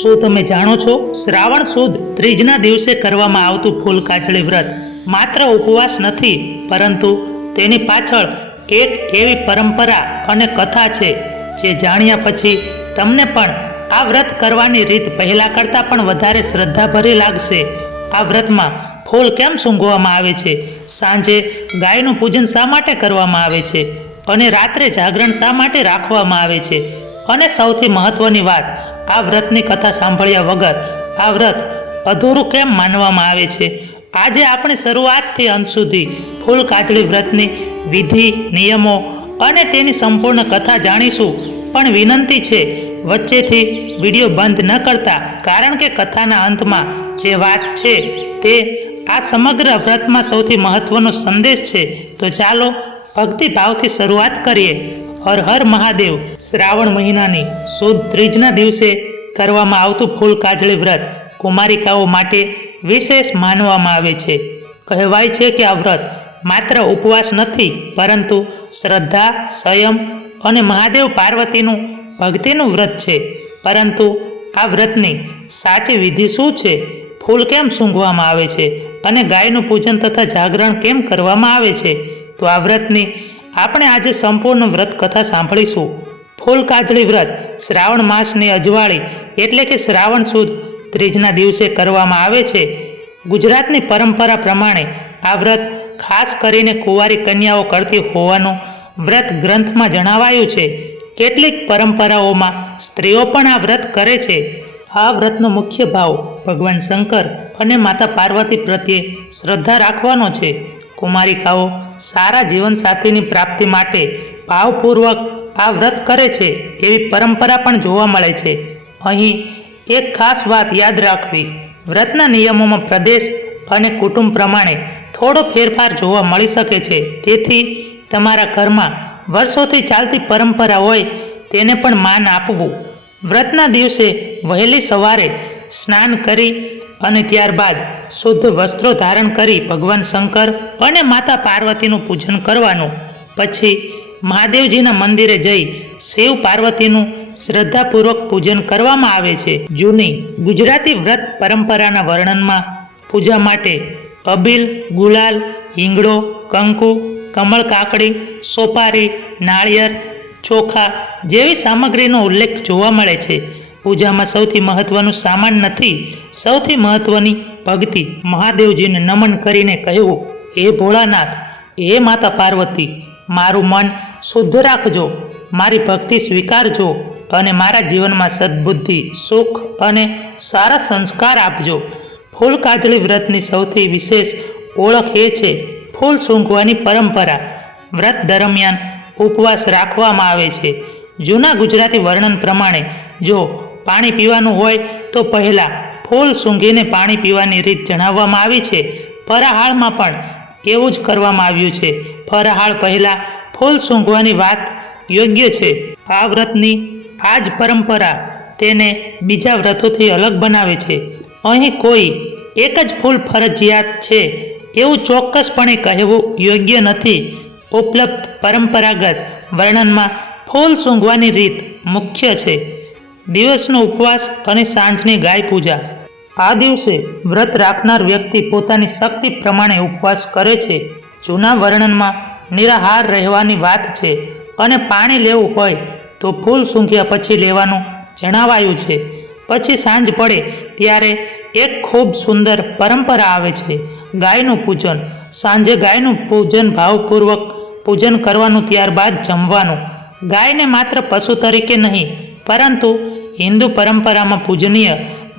શું તમે જાણો છો, શ્રાવણ સુદ ત્રીજના દિવસે કરવામાં આવતું ફૂલકાચળી વ્રત માત્ર ઉપવાસ નથી, પરંતુ તેની પાછળ એક એવી પરંપરા અને કથા છે જે જાણ્યા પછી તમને પણ આ વ્રત કરવાની રીત પહેલા કરતાં પણ વધારે શ્રદ્ધાભરી લાગશે. આ વ્રતમાં ફૂલ કેમ સૂંઘવામાં આવે છે, સાંજે ગાયનું પૂજન શા માટે કરવામાં આવે છે અને રાત્રે જાગરણ શા માટે રાખવામાં આવે છે, અને સૌથી મહત્વની વાત, આ વ્રતની કથા સાંભળ્યા વગર આ વ્રત અધૂરું કેમ માનવામાં આવે છે. આજે આપણે શરૂઆતથી અંત સુધી ફૂલકાચળી વ્રતની વિધિ, નિયમો અને તેની સંપૂર્ણ કથા જાણીશું. પણ વિનંતી છે, વચ્ચેથી વિડીયો બંધ ન કરતા, કારણ કે કથાના અંતમાં જે વાત છે તે આ સમગ્ર વ્રતમાં સૌથી મહત્વનો સંદેશ છે. તો ચાલો ભક્તિભાવથી શરૂઆત કરીએ. હર હર મહાદેવ. શ્રાવણ મહિનાની સુદ ત્રીજના દિવસે કરવામાં આવતું ફૂલકાચળી વ્રત કુમારિકાઓ માટે વિશેષ માનવામાં આવે છે. કહેવાય છે કે આ વ્રત માત્ર ઉપવાસ નથી, પરંતુ શ્રદ્ધા, સંયમ અને મહાદેવ પાર્વતીનું ભક્તિનું વ્રત છે. પરંતુ આ વ્રતની સાચી વિધિ શું છે, ફૂલ કેમ સૂંઘવામાં આવે છે અને ગાયનું પૂજન તથા જાગરણ કેમ કરવામાં આવે છે, તો આ વ્રતની આપણે આજે સંપૂર્ણ વ્રત કથા સાંભળીશું. ફૂલકાચળી વ્રત શ્રાવણ માસની અજવાળી એટલે કે શ્રાવણ સુદ ત્રીજના દિવસે કરવામાં આવે છે. ગુજરાતની પરંપરા પ્રમાણે આ વ્રત ખાસ કરીને કુંવારી કન્યાઓ કરતી હોવાનું વ્રત ગ્રંથમાં જણાવાયું છે. કેટલીક પરંપરાઓમાં સ્ત્રીઓ પણ આ વ્રત કરે છે. આ વ્રતનો મુખ્ય ભાવ ભગવાન શંકર અને માતા પાર્વતી પ્રત્યે શ્રદ્ધા રાખવાનો છે. કુમારિકાઓ સારા જીવનસાથીની પ્રાપ્તિ માટે ભાવપૂર્વક આ વ્રત કરે છે એવી પરંપરા પણ જોવા મળે છે. અહીં એક ખાસ વાત યાદ રાખવી, વ્રતના નિયમોમાં પ્રદેશ અને કુટુંબ પ્રમાણે થોડો ફેરફાર જોવા મળી શકે છે. તેથી તમારા ઘરમાં વર્ષોથી ચાલતી પરંપરા હોય તેને પણ માન આપવું. વ્રતના દિવસે વહેલી સવારે સ્નાન કરી અને ત્યારબાદ શુદ્ધ વસ્ત્રો ધારણ કરી ભગવાન શંકર અને માતા પાર્વતીનું પૂજન કરવાનું. પછી મહાદેવજીના મંદિરે જઈ શિવ પાર્વતીનું શ્રદ્ધાપૂર્વક પૂજન કરવામાં આવે છે. જૂની ગુજરાતી વ્રત પરંપરાના વર્ણનમાં પૂજા માટે અબીલ, ગુલાલ, હિંગળો, કંકુ, કમળ કાકડી, સોપારી, નાળિયેર, ચોખા જેવી સામગ્રીનો ઉલ્લેખ જોવા મળે છે. પૂજામાં સૌથી મહત્વનું સામાન નથી, સૌથી મહત્વની ભક્તિ. મહાદેવજીને નમન કરીને કહેવું, હે ભોળાનાથ, હે માતા પાર્વતી, મારું મન શુદ્ધ રાખજો, મારી ભક્તિ સ્વીકારજો અને મારા જીવનમાં સદબુદ્ધિ, સુખ અને સારા સંસ્કાર આપજો. ફૂલકાચળી વ્રતની સૌથી વિશેષ ઓળખ એ છે ફૂલ સૂંઘવાની પરંપરા. વ્રત દરમિયાન ઉપવાસ રાખવામાં આવે છે. જૂના ગુજરાતી વર્ણન પ્રમાણે જો પાણી પીવાનું હોય તો પહેલાં ફૂલ સૂંઘીને પાણી પીવાની રીત જણાવવામાં આવી છે. ફરાહાળમાં પણ એવું જ કરવામાં આવ્યું છે. ફરાહાળ પહેલાં ફૂલ સૂંઘવાની વાત યોગ્ય છે. આ વ્રતની આ જ પરંપરા તેને બીજા વ્રતોથી અલગ બનાવે છે. અહીં કોઈ એક જ ફૂલ ફરજિયાત છે એવું ચોક્કસપણે કહેવું યોગ્ય નથી. ઉપલબ્ધ પરંપરાગત વર્ણનમાં ફૂલ સૂંઘવાની રીત મુખ્ય છે. દિવસનો ઉપવાસ અને સાંજની ગાય પૂજા. આ દિવસે વ્રત રાખનાર વ્યક્તિ પોતાની શક્તિ પ્રમાણે ઉપવાસ કરે છે. જૂના વર્ણનમાં નિરાહાર રહેવાની વાત છે અને પાણી લેવું હોય તો ફૂલ સૂંઘ્યા પછી લેવાનું જણાવાયું છે. પછી સાંજ પડે ત્યારે એક ખૂબ સુંદર પરંપરા આવે છે, ગાયનું પૂજન. સાંજે ગાયનું પૂજન ભાવપૂર્વક પૂજન કરવાનું, ત્યારબાદ જમવાનું. ગાયને માત્ર પશુ તરીકે નહીં, પરંતુ હિન્દુ પરંપરામાં પૂજનીય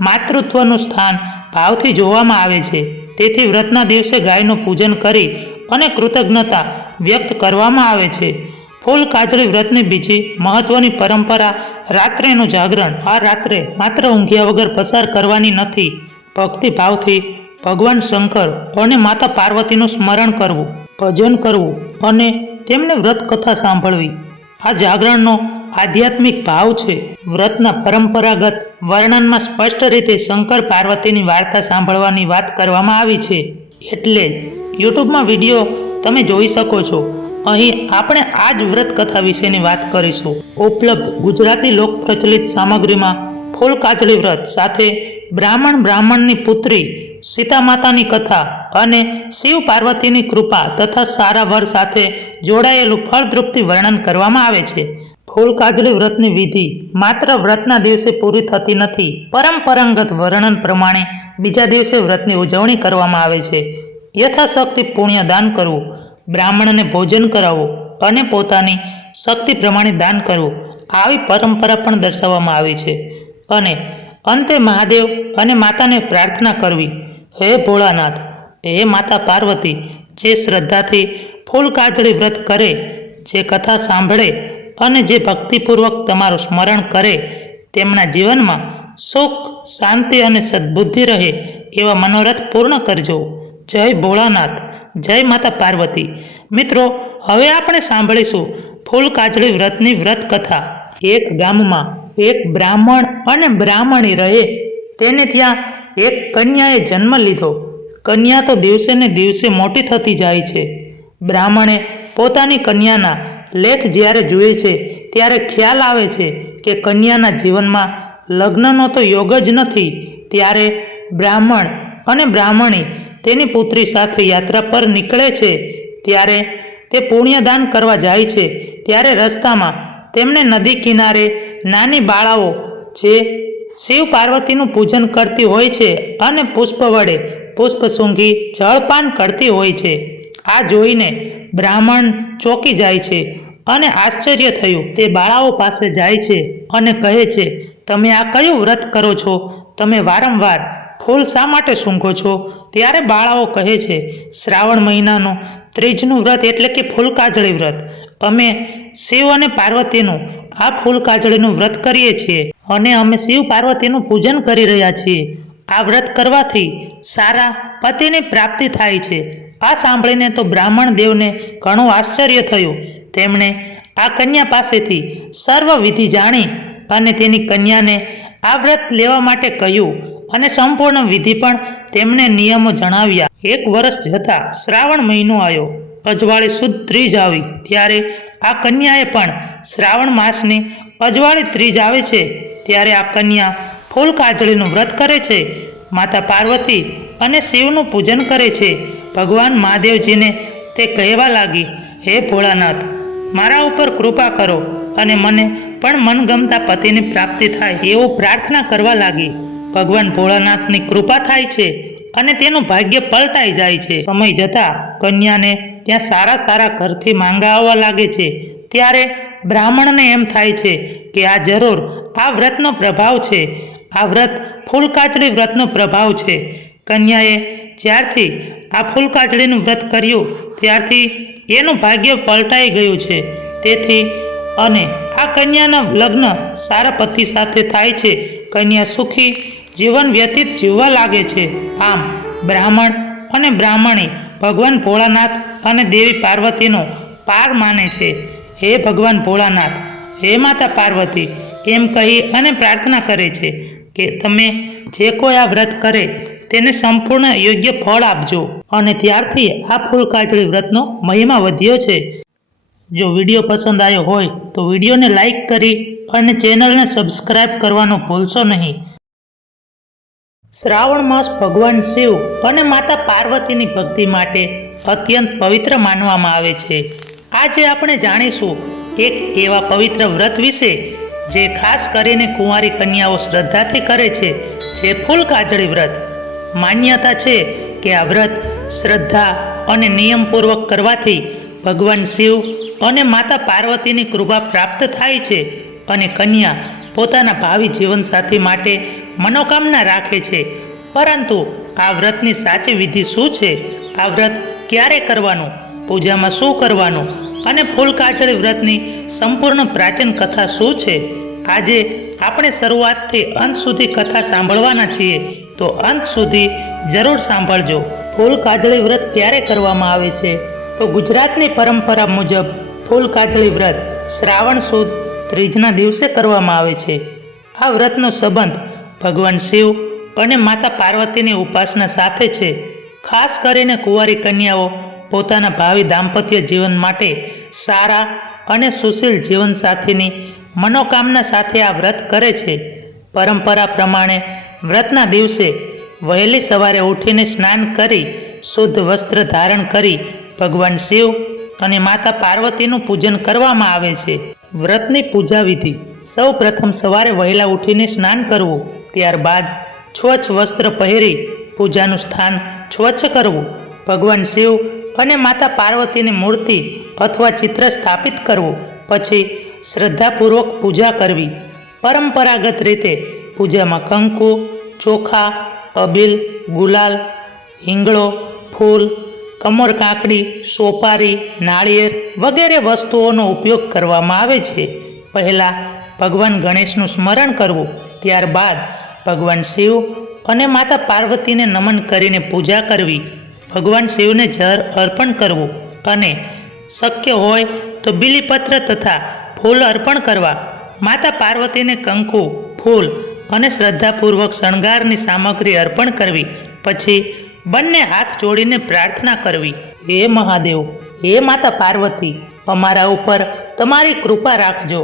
માતૃત્વનું સ્થાન ભાવથી જોવામાં આવે છે. તેથી વ્રતના દિવસે ગાયનું પૂજન કરી અને કૃતજ્ઞતા વ્યક્ત કરવામાં આવે છે. ફૂલકાચળી વ્રતની બીજી મહત્વની પરંપરા રાત્રેનું જાગરણ. આ રાત્રે માત્ર ઊંઘ્યા વગર પસાર કરવાની નથી. ભક્તિભાવથી ભગવાન શંકર અને માતા પાર્વતીનું સ્મરણ કરવું, ભજન કરવું અને તેમને વ્રત કથા સાંભળવી. આ જાગરણનો આધ્યાત્મિક ભાવ છે. વ્રતના પરંપરાગત વર્ણનમાં સ્પષ્ટ રીતે શંકર પાર્વતીની વાર્તા સાંભળવાની વાત કરવામાં આવી છે. એટલે યુટ્યુબમાં વિડીયો તમે જોઈ શકો છો. અહીં આપણે આ જ વ્રત કથા વિશેની વાત કરીશું. ઉપલબ્ધ ગુજરાતી લોક પ્રચલિત સામગ્રીમાં ફૂલકાજળી વ્રત સાથે બ્રાહ્મણની પુત્રી સીતા માતાની કથા અને શિવ પાર્વતીની કૃપા તથા સારા વર સાથે જોડાયેલું ફળદ્રુપથી વર્ણન કરવામાં આવે છે. ફૂલકાજળી વ્રતની વિધિ માત્ર વ્રતના દિવસે પૂરી થતી નથી. પરંપરાગત વર્ણન પ્રમાણે બીજા દિવસે વ્રતની ઉજવણી કરવામાં આવે છે. યથાશક્તિ પુણ્ય દાન કરવું, બ્રાહ્મણને ભોજન કરાવવું અને પોતાની શક્તિ પ્રમાણે દાન કરવું, આવી પરંપરા પણ દર્શાવવામાં આવી છે. અને અંતે મહાદેવ અને માતાને પ્રાર્થના કરવી, હે ભોળાનાથ, હે માતા પાર્વતી, જે શ્રદ્ધાથી ફૂલકાજળી વ્રત કરે, જે કથા સાંભળે અને જે ભક્તિપૂર્વક તમારું સ્મરણ કરે, તેમના જીવનમાં સુખ, શાંતિ અને સદ્બુદ્ધિ રહે એવા મનોરથ પૂર્ણ કરજો. જય ભોળાનાથ, જય માતા પાર્વતી. મિત્રો, હવે આપણે સાંભળીશું ફૂલકાજળી વ્રતની વ્રત કથા. એક ગામમાં એક બ્રાહ્મણ અને બ્રાહ્મણી રહે. તેને ત્યાં એક કન્યાએ જન્મ લીધો. કન્યા તો દિવસે ને દિવસે મોટી થતી જાય છે. બ્રાહ્મણે પોતાની કન્યાના લેખ જ્યારે જુએ છે ત્યારે ખ્યાલ આવે છે કે કન્યાના જીવનમાં લગ્નનો તો યોગ જ નથી. ત્યારે બ્રાહ્મણ અને બ્રાહ્મણી તેની પુત્રી સાથે યાત્રા પર નીકળે છે. ત્યારે તે પુણ્યદાન કરવા જાય છે. ત્યારે રસ્તામાં તેમને નદી કિનારે નાની બાળાઓ જે શિવ પાર્વતીનું પૂજન કરતી હોય છે અને પુષ્પ વડે પુષ્પ સૂંઘી જળપાન કરતી હોય છે. આ જોઈને બ્રાહ્મણ ચોંકી જાય છે અને આશ્ચર્ય થયું. તે બાળાઓ પાસે જાય છે અને કહે છે, તમે આ કયું વ્રત કરો છો? તમે વારંવાર ફૂલ શા માટે સૂંઘો છો? ત્યારે બાળાઓ કહે છે, શ્રાવણ મહિનાનું ત્રીજનું વ્રત એટલે કે ફૂલકાજળી વ્રત. અમે શિવ અને પાર્વતીનું આ ફૂલકાજળીનું વ્રત કરીએ છીએ અને અમે શિવ પાર્વતીનું પૂજન કરી રહ્યા છીએ. આ વ્રત કરવાથી સારા પતિની પ્રાપ્તિ થાય છે. આ સાંભળીને તો બ્રાહ્મણ દેવને ઘણું આશ્ચર્ય થયું. તેમણે આ કન્યા પાસેથી સર્વ વિધિ જાણી અને તેની કન્યાને આ વ્રત લેવા માટે કહ્યું અને સંપૂર્ણ વિધિ પણ તેમણે નિયમો જણાવ્યા. એક વર્ષ જતાં શ્રાવણ મહિનો આવ્યો. અજવાળી સુદ ત્રીજ આવી. ત્યારે આ કન્યાએ પણ શ્રાવણ માસની અજવાળી ત્રીજ આવે છે ત્યારે આ કન્યા ફૂલકાજળીનું વ્રત કરે છે. માતા પાર્વતી અને શિવનું પૂજન કરે છે. ભગવાન મહાદેવજીને તે કહેવા લાગી, હે ભોળાનાથ, મારા ઉપર કૃપા કરો અને મને પણ મનગમતા પતિની પ્રાપ્તિ થાય એવું પ્રાર્થના કરવા લાગી. ભગવાન ભોળાનાથની કૃપા થાય છે અને તેનું ભાગ્ય પલટાઈ જાય છે. સમય જતાં કન્યાને ત્યાં સારા સારા ઘરથી માંગા આવવા લાગે છે. ત્યારે બ્રાહ્મણને એમ થાય છે કે આ જરૂર આ વ્રતનો પ્રભાવ છે. આ વ્રત ફૂલકાજળી વ્રતનો પ્રભાવ છે. કન્યાએ જ્યારથી આ ફૂલકાજળીનું વ્રત કર્યું ત્યારથી એનું ભાગ્ય પલટાઈ ગયું છે. તેથી અને આ કન્યાના લગ્ન સારા પતિ સાથે થાય છે. કન્યા સુખી જીવન વ્યતીત જીવવા લાગે છે. આમ બ્રાહ્મણ અને બ્રાહ્મણી ભગવાન ભોળાનાથ અને દેવી પાર્વતીનો પાર માને છે. હે ભગવાન ભોળાનાથ, હે માતા પાર્વતી, એમ કહી અને પ્રાર્થના કરે છે કે તમે જે કોઈ આ વ્રત કરે તેને સંપૂર્ણ યોગ્ય ફળ આપજો. અને ત્યારથી આ ફૂલકાજળી વ્રતનો મહિમા વધ્યો છે. જો વિડીયો પસંદ આવ્યો હોય તો વિડીયોને લાઈક કરી અને ચેનલને સબસ્ક્રાઈબ કરવાનું ભૂલશો નહીં. શ્રાવણ માસ ભગવાન શિવ અને માતા પાર્વતીની ભક્તિ માટે અત્યંત પવિત્ર માનવામાં આવે છે. આજે આપણે જાણીશું એક એવા પવિત્ર વ્રત વિશે જે ખાસ કરીને કુંવારી કન્યાઓ શ્રદ્ધાથી કરે છે, જે ફૂલકાજળી વ્રત. માન્યતા છે કે આ વ્રત શ્રદ્ધા અને નિયમપૂર્વક કરવાથી ભગવાન શિવ અને માતા પાર્વતીની કૃપા પ્રાપ્ત થાય છે અને કન્યા પોતાના ભાવિ જીવનસાથી માટે મનોકામના રાખે છે. પરંતુ આ વ્રતની સાચી વિધિ શું છે? આ વ્રત ક્યારે કરવાનું? પૂજામાં શું કરવાનું? અને ફૂલકાજળી વ્રતની સંપૂર્ણ પ્રાચીન કથા શું છે? આજે આપણે શરૂઆતથી અંત સુધી કથા સાંભળવાના છીએ, તો અંત સુધી જરૂર સાંભળજો. ફૂલકાજળી વ્રત ક્યારે કરવામાં આવે છે? તો ગુજરાતની પરંપરા મુજબ ફૂલકાજળી વ્રત શ્રાવણ સુદ ત્રીજના દિવસે કરવામાં આવે છે. આ વ્રતનો સંબંધ ભગવાન શિવ અને માતા પાર્વતીની ઉપાસના સાથે છે. ખાસ કરીને કુંવારી કન્યાઓ પોતાના ભાવિ દાંપત્ય જીવન માટે સારા અને સુશીલ જીવનસાથીની મનોકામના સાથે આ વ્રત કરે છે. પરંપરા પ્રમાણે વ્રતના દિવસે વહેલી સવારે ઉઠીને સ્નાન કરી શુદ્ધ વસ્ત્ર ધારણ કરી ભગવાન શિવ અને માતા પાર્વતીનું પૂજન કરવામાં આવે છે. વ્રતની પૂજા વિધિ: સૌ પ્રથમ સવારે વહેલા ઉઠીને સ્નાન કરવું, ત્યારબાદ સ્વચ્છ વસ્ત્ર પહેરી પૂજાનું સ્થાન સ્વચ્છ કરવું, ભગવાન શિવ અને માતા પાર્વતીની મૂર્તિ અથવા ચિત્ર સ્થાપિત કરવું, પછી શ્રદ્ધાપૂર્વક પૂજા કરવી. પરંપરાગત રીતે પૂજામાં કંકુ, ચોખા, અબીલ, ગુલાલ, હિંગળો, ફૂલ, કમર કાંકડી, સોપારી, નાળિયેર વગેરે વસ્તુઓનો ઉપયોગ કરવામાં આવે છે. પહેલાં ભગવાન ગણેશનું સ્મરણ કરવું, ત્યારબાદ ભગવાન શિવ અને માતા પાર્વતીને નમન કરીને પૂજા કરવી. ભગવાન શિવને જળ અર્પણ કરવું અને શક્ય હોય તો બીલીપત્ર તથા ફૂલ અર્પણ કરવા. માતા પાર્વતીને કંકુ, ફૂલ અને શ્રદ્ધાપૂર્વક શણગારની સામગ્રી અર્પણ કરવી. પછી બંને હાથ જોડીને પ્રાર્થના કરવી, હે મહાદેવ, હે માતા પાર્વતી, અમારા ઉપર તમારી કૃપા રાખજો,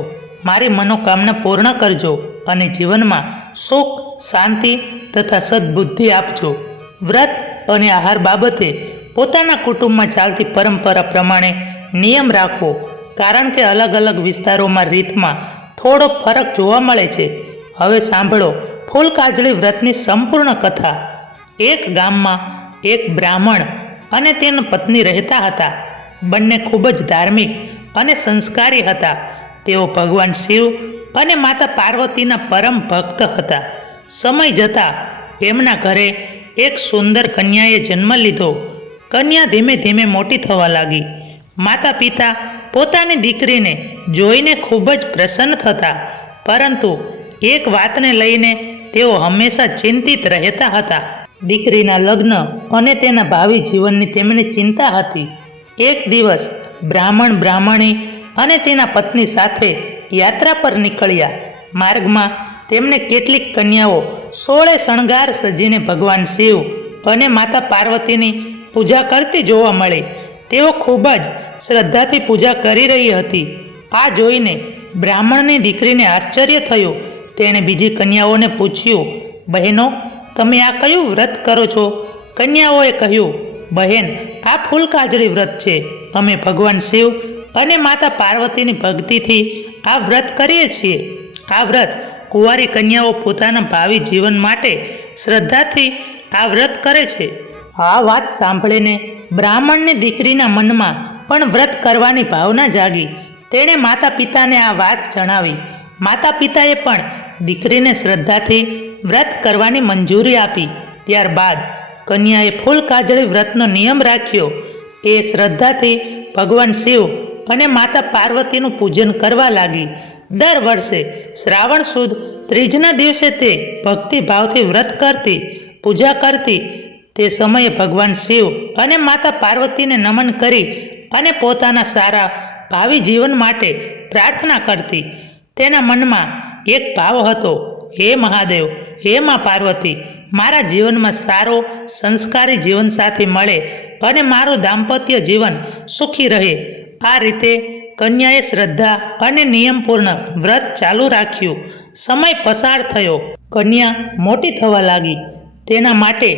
મારી મનોકામના પૂર્ણ કરજો અને જીવનમાં સુખ, શાંતિ તથા સદબુદ્ધિ આપજો. વ્રત અને આહાર બાબતે પોતાના કુટુંબમાં ચાલતી પરંપરા પ્રમાણે નિયમ રાખવો, કારણ કે અલગ અલગ વિસ્તારોમાં રીતમાં થોડો ફરક જોવા મળે છે. હવે સાંભળો ફૂલકાજળી વ્રતની સંપૂર્ણ કથા. એક ગામમાં એક બ્રાહ્મણ અને તેની પત્ની રહેતા હતા. બંને ખૂબ જ ધાર્મિક અને સંસ્કારી હતા. તેઓ ભગવાન શિવ અને માતા પાર્વતીના પરમ ભક્ત હતા. સમય જતાં એમના ઘરે એક સુંદર કન્યાએ જન્મ લીધો. કન્યા ધીમે ધીમે મોટી થવા લાગી. માતા પિતા પોતાની દીકરીને જોઈને ખૂબ જ પ્રસન્ન થતા, પરંતુ એક વાતને લઈને તેઓ હંમેશા ચિંતિત રહેતા હતા. દીકરીના લગ્ન અને તેના ભાવિ જીવનની તેમની ચિંતા હતી. એક દિવસ બ્રાહ્મણી અને તેના પત્ની સાથે યાત્રા પર નીકળ્યા. માર્ગમાં તેમને કેટલીક કન્યાઓ 16 શણગાર સજીને ભગવાન શિવ અને માતા પાર્વતીની પૂજા કરતી જોવા મળી. તેઓ ખૂબ જ શ્રદ્ધાથી પૂજા કરી રહી હતી. આ જોઈને બ્રાહ્મણની દીકરીને આશ્ચર્ય થયું. તેણે બીજી કન્યાઓને પૂછ્યું, બહેનો, તમે આ કયું વ્રત કરો છો? કન્યાઓએ કહ્યું, બહેન, આ ફૂલકાજળી વ્રત છે. અમે ભગવાન શિવ અને માતા પાર્વતીની ભક્તિથી આ વ્રત કરીએ છીએ. આ વ્રત કુંવારી કન્યાઓ પોતાના ભાવિ જીવન માટે શ્રદ્ધાથી આ વ્રત કરે છે. આ વાત સાંભળીને બ્રાહ્મણની દીકરીના મનમાં પણ વ્રત કરવાની ભાવના જાગી. તેણે માતા પિતાને આ વાત જણાવી. માતા પિતાએ પણ દીકરીને શ્રદ્ધાથી વ્રત કરવાની મંજૂરી આપી. ત્યારબાદ કન્યાએ ફૂલકાજળી વ્રતનો નિયમ રાખ્યો. એ શ્રદ્ધાથી ભગવાન શિવ અને માતા પાર્વતીનું પૂજન કરવા લાગી. દર વર્ષે શ્રાવણ સુદ ત્રીજના દિવસે તે ભક્તિભાવથી વ્રત કરતી, પૂજા કરતી. તે સમયે ભગવાન શિવ અને માતા પાર્વતીને નમન કરી અને પોતાના સારા ભાવિ જીવન માટે પ્રાર્થના કરતી. તેના મનમાં એક ભાવ હતો, હે મહાદેવ, હે મા પાર્વતી, મારા જીવનમાં સારો સંસ્કારી જીવનસાથી મળે અને મારું દાંપત્ય જીવન સુખી રહે. આ રીતે કન્યાએ શ્રદ્ધા અને નિયમપૂર્ણ વ્રત ચાલુ રાખ્યું. સમય પસાર થયો. કન્યા મોટી થવા લાગી. તેના માટે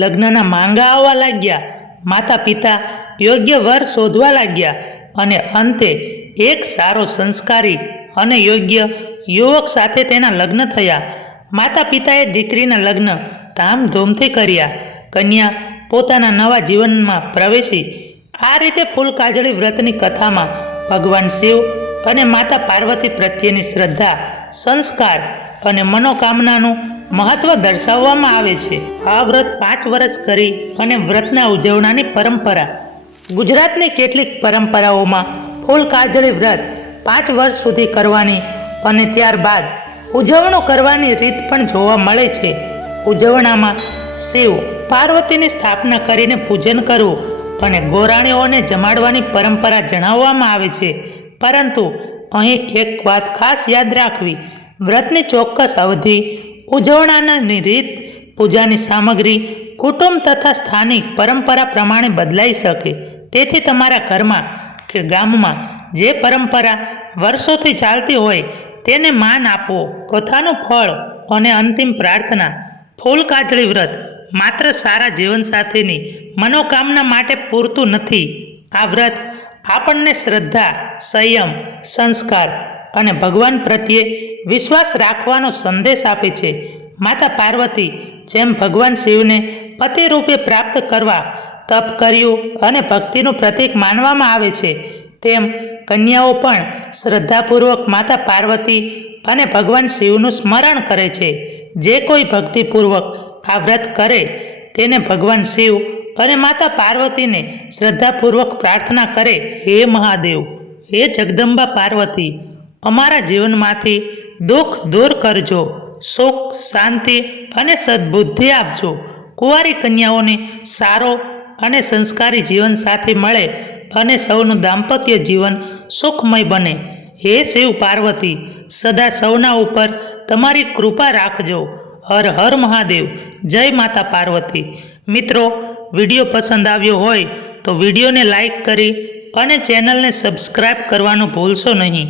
લગ્નના માંગા આવવા લાગ્યા. માતા પિતા યોગ્ય વર શોધવા લાગ્યા અને અંતે એક સારો સંસ્કારી અને યોગ્ય યુવક સાથે તેના લગ્ન થયા. માતા પિતાએ દીકરીના લગ્ન ધામધૂમથી કર્યા. કન્યા પોતાના નવા જીવનમાં પ્રવેશી. આ રીતે ફૂલકાજળી વ્રતની કથામાં ભગવાન શિવ અને માતા પાર્વતી પ્રત્યેની શ્રદ્ધા, સંસ્કાર અને મનોકામનાનું મહત્વ દર્શાવવામાં આવે છે. આ વ્રત 5 વર્ષ કરી અને વ્રતના ઉજવણાની પરંપરા. ગુજરાતની કેટલીક પરંપરાઓમાં ફૂલકાજળી વ્રત 5 વર્ષ સુધી કરવાની અને ત્યારબાદ ઉજવણો કરવાની રીત પણ જોવા મળે છે. ઉજવણામાં શિવ પાર્વતીની સ્થાપના કરીને પૂજન કરવું અને ગોરાણીઓને જમાડવાની પરંપરા જણાવવામાં આવે છે. પરંતુ અહીં એક વાત ખાસ યાદ રાખવી, વ્રતની ચોક્કસ અવધિ, ઉજવણાની રીત, પૂજાની સામગ્રી કુટુંબ તથા સ્થાનિક પરંપરા પ્રમાણે બદલાઈ શકે. તેથી તમારા ઘરમાં કે ગામમાં જે પરંપરા વર્ષોથી ચાલતી હોય તેને માન આપો. કથાનું ફળ અને અંતિમ પ્રાર્થના. ફૂલકાજળી વ્રત માત્ર સારા જીવનસાથીની મનોકામના માટે પૂરતું નથી. આ વ્રત આપણને શ્રદ્ધા, સંયમ, સંસ્કાર અને ભગવાન પ્રત્યે વિશ્વાસ રાખવાનો સંદેશ આપે છે. માતા પાર્વતી જેમ ભગવાન શિવને પતિ રૂપે પ્રાપ્ત કરવા તપ કર્યું અને ભક્તિનું પ્રતીક માનવામાં આવે છે, તેમ કન્યાઓ પણ શ્રદ્ધાપૂર્વક માતા પાર્વતી અને ભગવાન શિવનું સ્મરણ કરે છે. જે કોઈ ભક્તિપૂર્વક આ વ્રત કરે તેને ભગવાન શિવ અને માતા પાર્વતીને શ્રદ્ધાપૂર્વક પ્રાર્થના કરે, હે મહાદેવ, હે જગદંબા પાર્વતી, અમારા જીવનમાંથી દુઃખ દૂર કરજો, સુખ, શાંતિ અને સદબુદ્ધિ આપજો. કુંવારી કન્યાઓને સારો અને સંસ્કારી જીવનસાથી મળે અને સૌનું દાંપત્ય જીવન સુખમય બને. હે શિવ પાર્વતી, સદા સૌના ઉપર તમારી કૃપા રાખજો. હર હર મહાદેવ. જય માતા પાર્વતી. મિત્રો, વિડીયો પસંદ આવ્યો હોય તો વિડીયોને લાઈક કરી અને ચેનલને સબસ્ક્રાઈબ કરવાનું ભૂલશો નહીં.